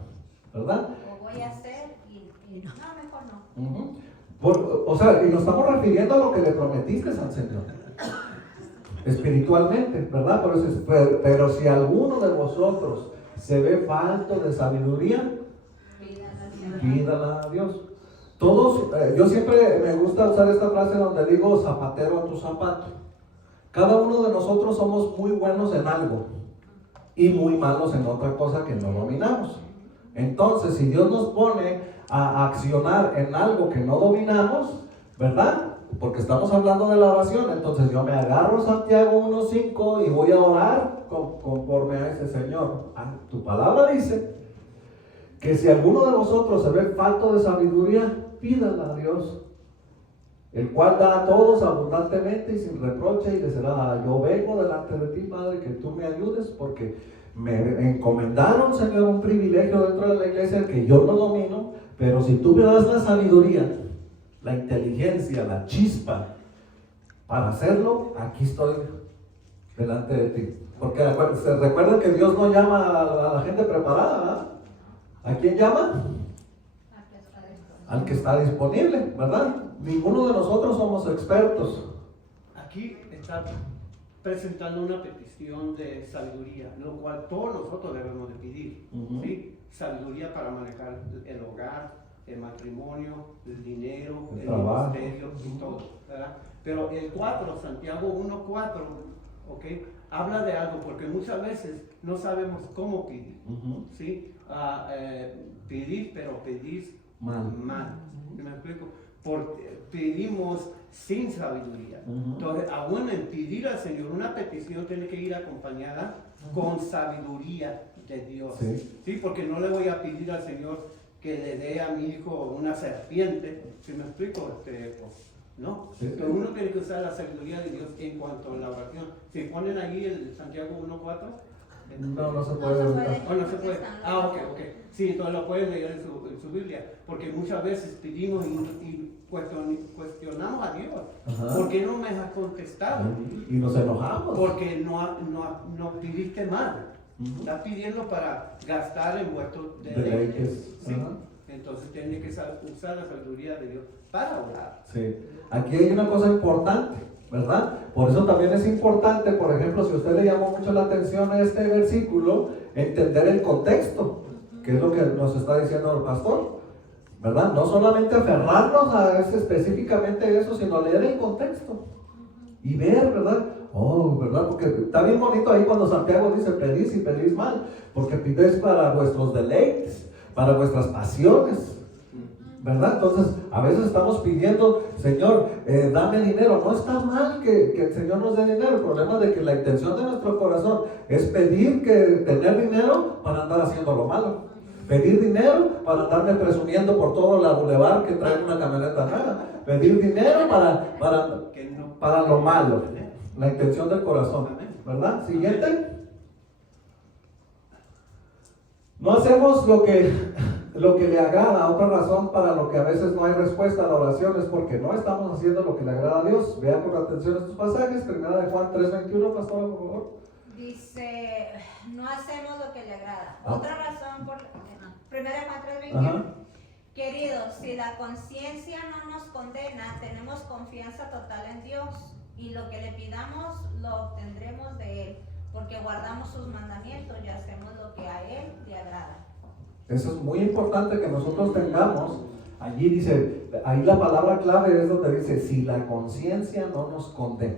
¿Verdad? O voy a hacer y no, mejor no. O sea, y nos estamos refiriendo a lo que le prometiste al Señor. Espiritualmente, ¿verdad? Por eso pero si alguno de vosotros se ve falto de sabiduría, pídala a Dios. Todos, yo siempre me gusta usar esta frase donde digo zapatero a tu zapato. Cada uno de nosotros somos muy buenos en algo y muy malos en otra cosa que no dominamos. Entonces, si Dios nos pone a accionar en algo que no dominamos, ¿verdad? Porque estamos hablando de la oración, entonces yo me agarro Santiago 1:5 y voy a orar conforme a ese Señor. Tu palabra dice que si alguno de vosotros se ve falto de sabiduría, pídala a Dios, el cual da a todos abundantemente y sin reproche y le será dada. Yo vengo delante de ti, Padre, que tú me ayudes, porque me encomendaron, Señor, un privilegio dentro de la iglesia que yo no domino, pero si tú me das la sabiduría, la inteligencia, la chispa para hacerlo, aquí estoy delante de ti. Porque se recuerda que Dios no llama a la gente preparada, ¿verdad? ¿A quién llama? Al que está disponible, ¿verdad? Ninguno de nosotros somos expertos. Aquí está presentando una petición de sabiduría, lo cual todos nosotros debemos de pedir, ¿sí? Sabiduría para manejar el hogar, el matrimonio, el dinero, el ministerio y todo, ¿verdad? Pero el 4, Santiago 1:4, ¿ok? Habla de algo, porque muchas veces no sabemos cómo pedir, ¿sí? Pedir, pero pedir mal. ¿Me explico? Pedimos sin sabiduría. Entonces, aún en pedir al Señor una petición tiene que ir acompañada con sabiduría de Dios. ¿Sí? Porque no le voy a pedir al Señor que le dé a mi hijo una serpiente. ¿Sí me explico? Pues, no. Pero uno tiene que usar la sabiduría de Dios en cuanto a la oración. Si ponen ahí el Santiago 1:4. No se puede. No se puede. Ok. Sí, entonces lo pueden leer en su Biblia. Porque muchas veces pedimos y cuestionamos a Dios. ¿Por qué no me has contestado? Y nos enojamos. Porque no pidiste mal. Estás pidiendo para gastar en vuestros deleites. ¿Sí? Entonces tiene que usar la sabiduría de Dios para orar. Sí. Aquí hay una cosa importante, ¿verdad? Por eso también es importante, por ejemplo, si a usted le llamó mucho la atención a este versículo, entender el contexto, que es lo que nos está diciendo el pastor, ¿verdad? No solamente aferrarnos a específicamente eso, sino leer el contexto y ver, ¿verdad? ¿Verdad? Porque está bien bonito ahí cuando Santiago dice pedís y pedís mal, porque pidéis para vuestros deleites, para vuestras pasiones, ¿verdad? Entonces, a veces estamos pidiendo, Señor, dame dinero. No está mal que el Señor nos dé dinero. El problema es de que la intención de nuestro corazón es pedir tener dinero para andar haciendo lo malo. Pedir dinero para andarme presumiendo por todo la bulevar que trae una camioneta nueva. Pedir dinero para lo malo. La intención del corazón, ¿verdad? Siguiente. No hacemos lo que le agrada. Otra razón para lo que a veces no hay respuesta a la oración es porque no estamos haciendo lo que le agrada a Dios. Vea con atención estos pasajes. Primera de Juan 3:21, pastora, por favor. Dice, no hacemos lo que le agrada. Otra razón por primera de Juan 3:21. Queridos, si la conciencia no nos condena, tenemos confianza total en Dios, y lo que le pidamos lo obtendremos de Él, porque guardamos sus mandamientos y hacemos lo que a Él le agrada. Eso es muy importante que nosotros tengamos. Allí dice, ahí la palabra clave es donde dice, si la conciencia no nos condena.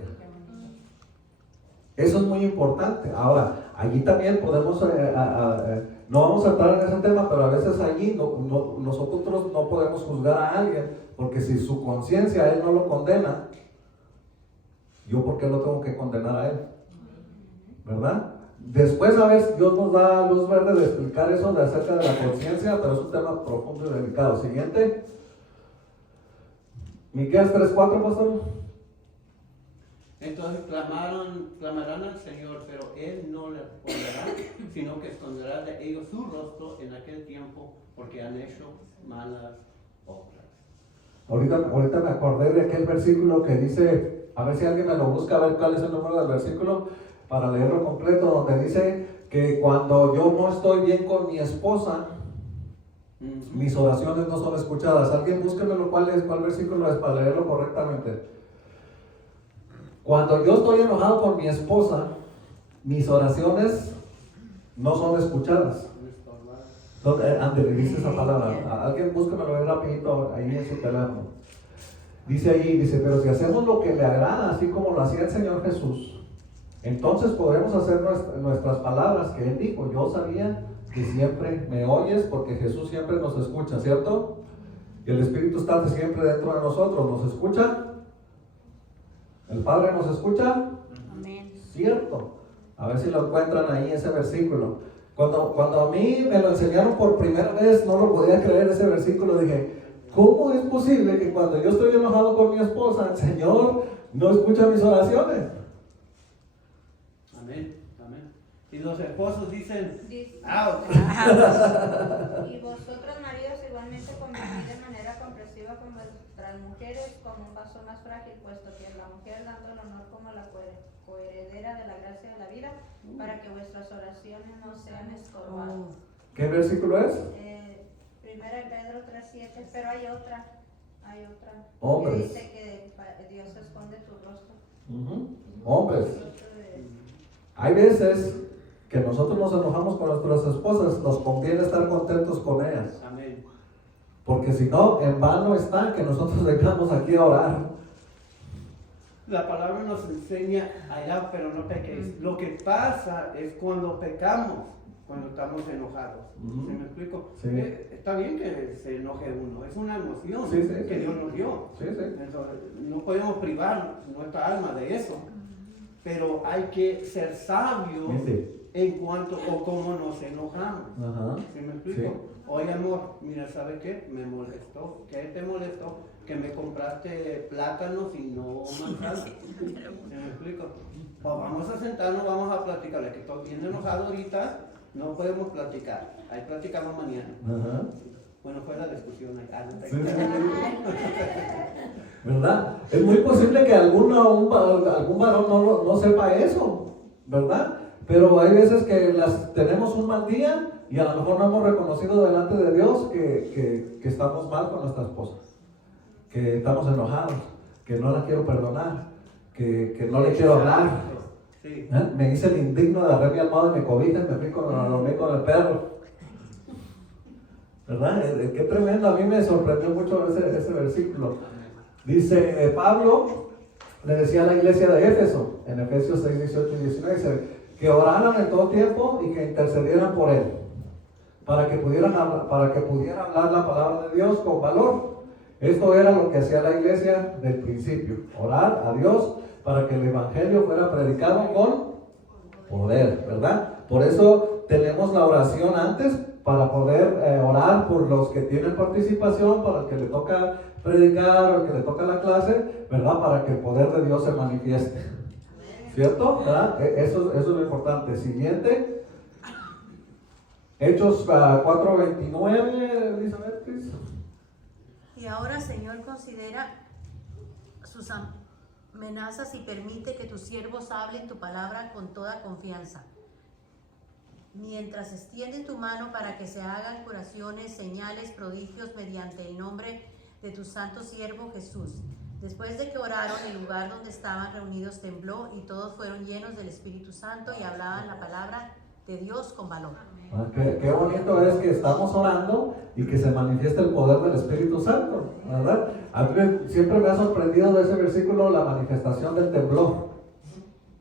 Eso es muy importante. Ahora, allí también podemos, no vamos a entrar en ese tema, pero a veces allí nosotros no podemos juzgar a alguien, porque si su conciencia él no lo condena, ¿yo por qué lo tengo que condenar a él? ¿Verdad? Después, a ver, Dios nos da luz verde de explicar eso de acerca de la conciencia, pero es un tema profundo y delicado. Siguiente. Miqueas 3:4, pastor. Entonces clamarán al Señor, pero Él no les responderá, sino que esconderá de ellos su rostro en aquel tiempo, porque han hecho malas obras. Ahorita me acordé de aquel versículo que dice, a ver si alguien me lo busca, a ver cuál es el número del versículo, para leerlo completo, donde dice que cuando yo no estoy bien con mi esposa, mis oraciones no son escuchadas. Alguien búsquemelo cuál versículo es para leerlo correctamente. Cuando yo estoy enojado con mi esposa, mis oraciones no son escuchadas. Dice esa palabra. Alguien búsquemelo ahí rapidito ahí en su teléfono. Dice ahí, dice, pero si hacemos lo que le agrada, así como lo hacía el Señor Jesús, entonces podremos hacer nuestras palabras que Él dijo. Yo sabía que siempre me oyes, porque Jesús siempre nos escucha, ¿cierto? Y el Espíritu está siempre dentro de nosotros. ¿Nos escucha? ¿El Padre nos escucha? Amén. Cierto. A ver si lo encuentran ahí ese versículo. Cuando a mí me lo enseñaron por primera vez, no lo podía creer ese versículo. Dije, ¿cómo es posible que cuando yo estoy enojado con mi esposa, el Señor no escucha mis oraciones? Amén, amén. Y los esposos dicen, Dice, ¡ouch! y vosotros, maridos, igualmente convivid de manera comprensiva con vuestras mujeres como un vaso más frágil, puesto que la mujer dando el honor como la coheredera de la gracia de la vida, para que vuestras oraciones no sean estorbadas. ¿Qué versículo es? Primera de Pedro 3:7, pero hay otra Hombres. que dice que Dios esconde tu rostro. Hombres. Hay veces que nosotros nos enojamos con nuestras esposas, nos conviene estar contentos con ellas. Amén. Porque si no, en vano está que nosotros vengamos aquí a orar. La palabra nos enseña, allá, pero no pequéis. Lo que pasa es cuando pecamos, cuando estamos enojados. ¿Sí me explico? Sí. Está bien que se enoje uno, es una emoción Sí, que Dios nos dio. Sí. Entonces, no podemos privar nuestra alma de eso. Pero hay que ser sabios en cuanto o cómo nos enojamos. ¿Sí me explico? Sí. Oye, amor, mira, ¿sabes qué? Me molestó. ¿Qué te molestó? Que me compraste plátanos y no manzanas. ¿Sí me explico? Pues vamos a sentarnos, vamos a platicar. Es que estoy bien enojado ahorita, no podemos platicar. Ahí platicamos mañana. Bueno, fue la discusión ahí. ¿Verdad? Es muy posible que algún varón no sepa eso, ¿verdad? Pero hay veces que tenemos un mal día y a lo mejor no hemos reconocido delante de Dios que estamos mal con nuestra esposa, que estamos enojados, que no la quiero perdonar, que no le quiero hablar. Sí. Me hice el indigno de agarrar mi almohada y me cobija y me fui con el perro. ¿Verdad? Qué tremendo, a mí me sorprendió mucho ese versículo. Dice Pablo, le decía a la iglesia de Éfeso, en Efesios 6, 18 y 19, dice, que oraran en todo tiempo y que intercedieran por él, para que pudiera hablar la palabra de Dios con valor. Esto era lo que hacía la iglesia del principio, orar a Dios para que el evangelio fuera predicado con poder, ¿verdad? Por eso tenemos la oración antes, para poder orar por los que tienen participación, para el que le toca predicar o el que le toca la clase, ¿verdad? Para que el poder de Dios se manifieste. ¿Cierto? ¿Verdad? Eso es lo importante. Siguiente. Hechos 4:29, Elizabeth, please. Y ahora, Señor, considera sus amenazas y permite que tus siervos hablen tu palabra con toda confianza. Mientras extiendes tu mano para que se hagan curaciones, señales, prodigios mediante el nombre de tu santo siervo Jesús. Después de que oraron, el lugar donde estaban reunidos tembló y todos fueron llenos del Espíritu Santo y hablaban la palabra de Dios con valor. Qué bonito es que estamos orando y que se manifiesta el poder del Espíritu Santo, ¿verdad? A mí siempre me ha sorprendido de ese versículo la manifestación del temblor,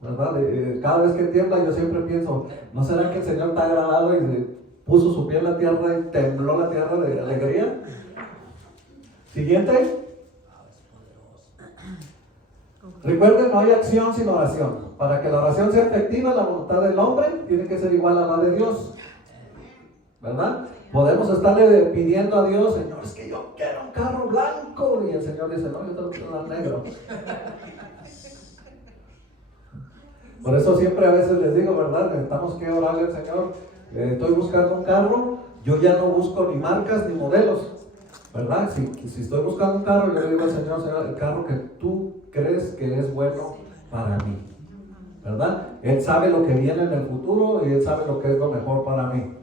¿verdad? Cada vez que tiembla yo siempre pienso, ¿no será que el Señor está agradado y puso su pie en la tierra y tembló la tierra de alegría? Siguiente. Recuerden, no hay acción sin oración. Para que la oración sea efectiva, la voluntad del hombre tiene que ser igual a la de Dios, ¿verdad? Podemos estarle pidiendo a Dios, Señor, es que yo quiero un carro blanco, y el Señor dice, no, yo te lo quiero dar negro. Por eso siempre a veces les digo, ¿verdad? Necesitamos que orarle al Señor. Estoy buscando un carro, yo ya no busco ni marcas ni modelos, ¿verdad? Si estoy buscando un carro, yo le digo al Señor, Señor, el carro que tú crees que es bueno para mí, ¿verdad? Él sabe lo que viene en el futuro y Él sabe lo que es lo mejor para mí,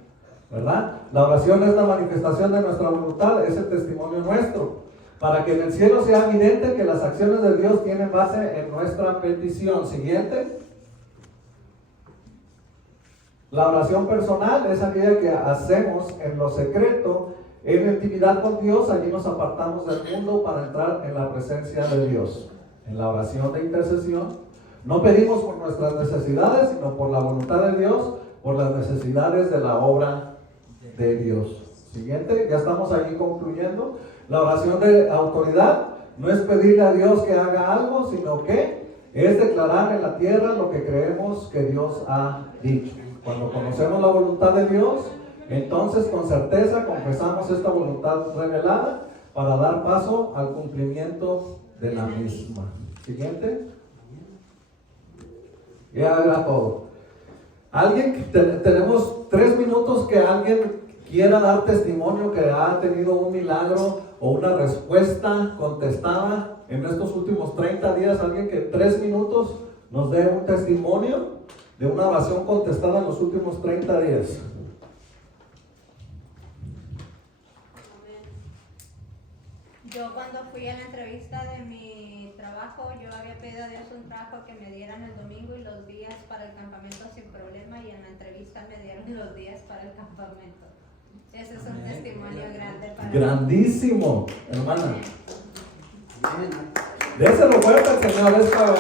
¿verdad? La oración es la manifestación de nuestra voluntad, es el testimonio nuestro, para que en el cielo sea evidente que las acciones de Dios tienen base en nuestra petición. Siguiente. La oración personal es aquella que hacemos en lo secreto, en intimidad con Dios. Allí nos apartamos del mundo para entrar en la presencia de Dios. En la oración de intercesión no pedimos por nuestras necesidades, sino por la voluntad de Dios, por las necesidades de la obra de Dios. Siguiente, ya estamos aquí concluyendo. La oración de autoridad no es pedirle a Dios que haga algo, sino que es declarar en la tierra lo que creemos que Dios ha dicho. Cuando conocemos la voluntad de Dios, entonces con certeza confesamos esta voluntad revelada para dar paso al cumplimiento de la misma. Siguiente. Ya era todo. Tenemos 3 minutos que alguien quiera dar testimonio que ha tenido un milagro o una respuesta contestada en estos últimos 30 días. Alguien que 3 minutos nos dé un testimonio de una oración contestada en los últimos 30 días. Yo cuando fui a la entrevista de mi trabajo, yo había pedido a Dios un trabajo que me dieran el domingo y los días para el campamento sin problema, y en la entrevista me dieron los días para el campamento. Ese es un testimonio grande para mí. Grandísimo, hermana. Déselo fuerte al Señor, es para él.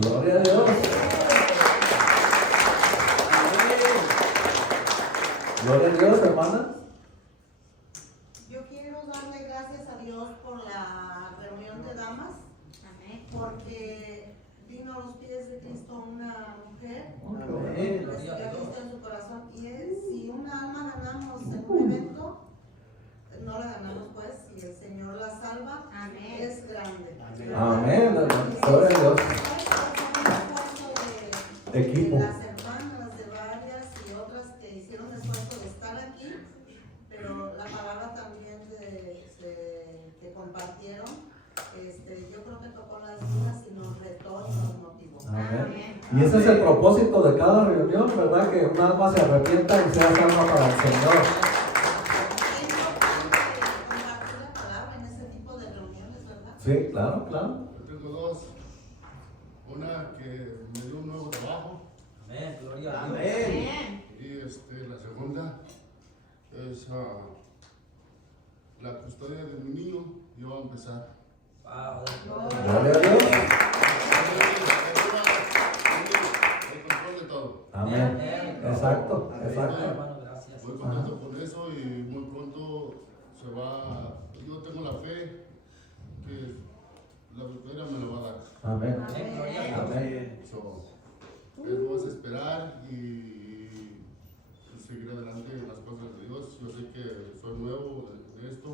Gloria a Dios. Gloria a Dios, hermana. Yo quiero darle gracias a Dios por la reunión de damas, porque vino a los pies de Cristo una mujer, pues, que ha visto en su corazón, y si una alma ganamos en un evento, no la ganamos pues, si el Señor la salva, es grande. Amén. Gloria a Dios. Equipo. De las hermanas, de varias y otras que hicieron esfuerzo de estar aquí, pero la palabra también que compartieron, yo creo que tocó las vidas y nos retó y nos motivó. Amén. Y ese es el propósito de cada reunión, ¿verdad? Que un alma se arrepienta y sea salva para el Señor. Es importante compartir la palabra en ese tipo de reuniones, ¿verdad? Sí, claro, claro. Yo tengo 2. Una que me dio un nuevo trabajo. Amén, gloria a Dios. Amén. Y la segunda es la custodia de mi niño. Yo voy a empezar. Wow. Gloria a Dios. El control de todo. Amén. Exacto, Amén, exacto. hermano, gracias. Muy contento con eso y muy pronto se va. Yo tengo la fe que la victoria me lo va a dar. Amén. Amén, gloria a Dios. Amén. Vamos a esperar y seguir adelante en las cosas de Dios. Yo sé que soy nuevo de esto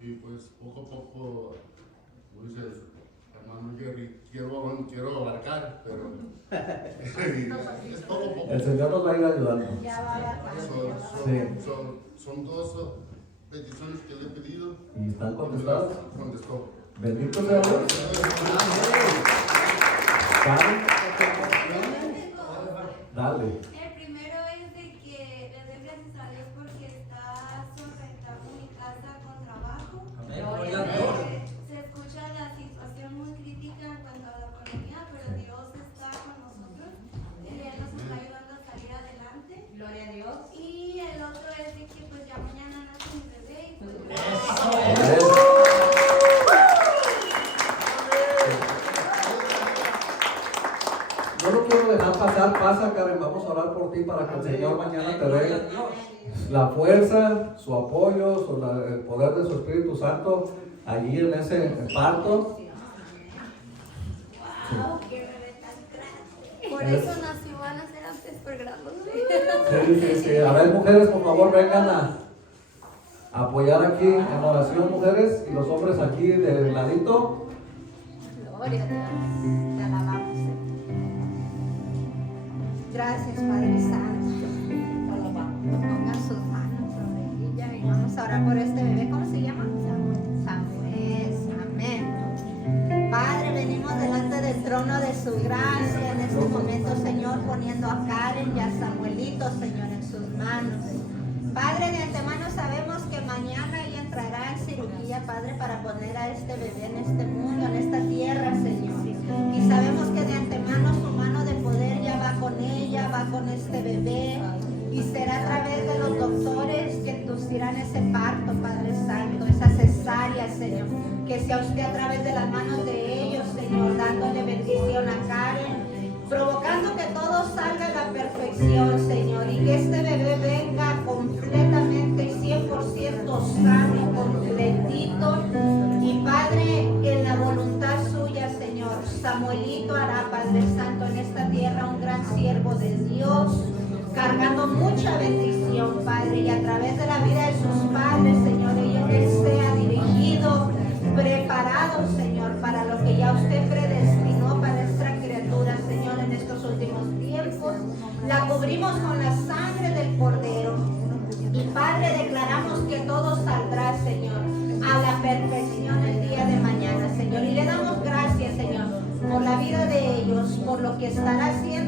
y pues poco a poco, como dice el hermano Jerry, quiero abarcar, pero es todo poco. El Señor nos va a ir ayudando. Ya va a dar Sí. Son 2 peticiones que le he pedido. ¿Y están y me contestadas? las contestó. Bendito sea Dios. Dale. El primero es de que le doy gloria a Dios. Y el otro es de que pues ya mañana nace mi bebé y pues No lo quiero dejar pasar, pasa Karen, vamos a orar por ti para que el Señor mañana te dé la fuerza, su apoyo, el poder de su Espíritu Santo allí en ese parto. por eso nació, van a ser antes por grados. Sí. A ver, mujeres, por favor, vengan a apoyar aquí en oración, mujeres, y los hombres aquí del ladito. Gloria a Dios. Te alabamos. Gracias, Padre Santo. Pongan sus manos sobre ella y vamos a orar por este bebé. ¿Cómo se llama? Samuel. Amén. Padre, venimos delante del trono de su gracia en este momento, Señor, poniendo a Karen y a Samuelito, Señor, en sus manos. Padre, de antemano sabemos que mañana ella entrará en cirugía, Padre, para poner a este bebé en este mundo, en esta tierra, Señor. Y sabemos que de antemano su mano de poder ya va con ella, va con este bebé. Y será a través de los doctores que inducirán ese parto, Padre Santo, esa cesárea, Señor. Que sea usted a través de las manos de ellos, Señor, dándole bendición a Karen, provocando que todo salga a la perfección, Señor, y que este bebé venga completamente y 100% sano, completito. Y Padre, en la voluntad suya, Señor, Samuelito hará, Padre Santo, en esta tierra un gran siervo de Dios, cargando mucha bendición, Padre, y a través de la vida de sus padres, Señor, él sea dirigido, preparado, Señor, para lo que ya usted predestinó para esta criatura, Señor, en estos últimos tiempos. La cubrimos con la sangre del Cordero. Y Padre, declaramos que todo saldrá, Señor, a la perfección el día de mañana, Señor. Y le damos gracias, Señor, por la vida de ellos, por lo que estará haciendo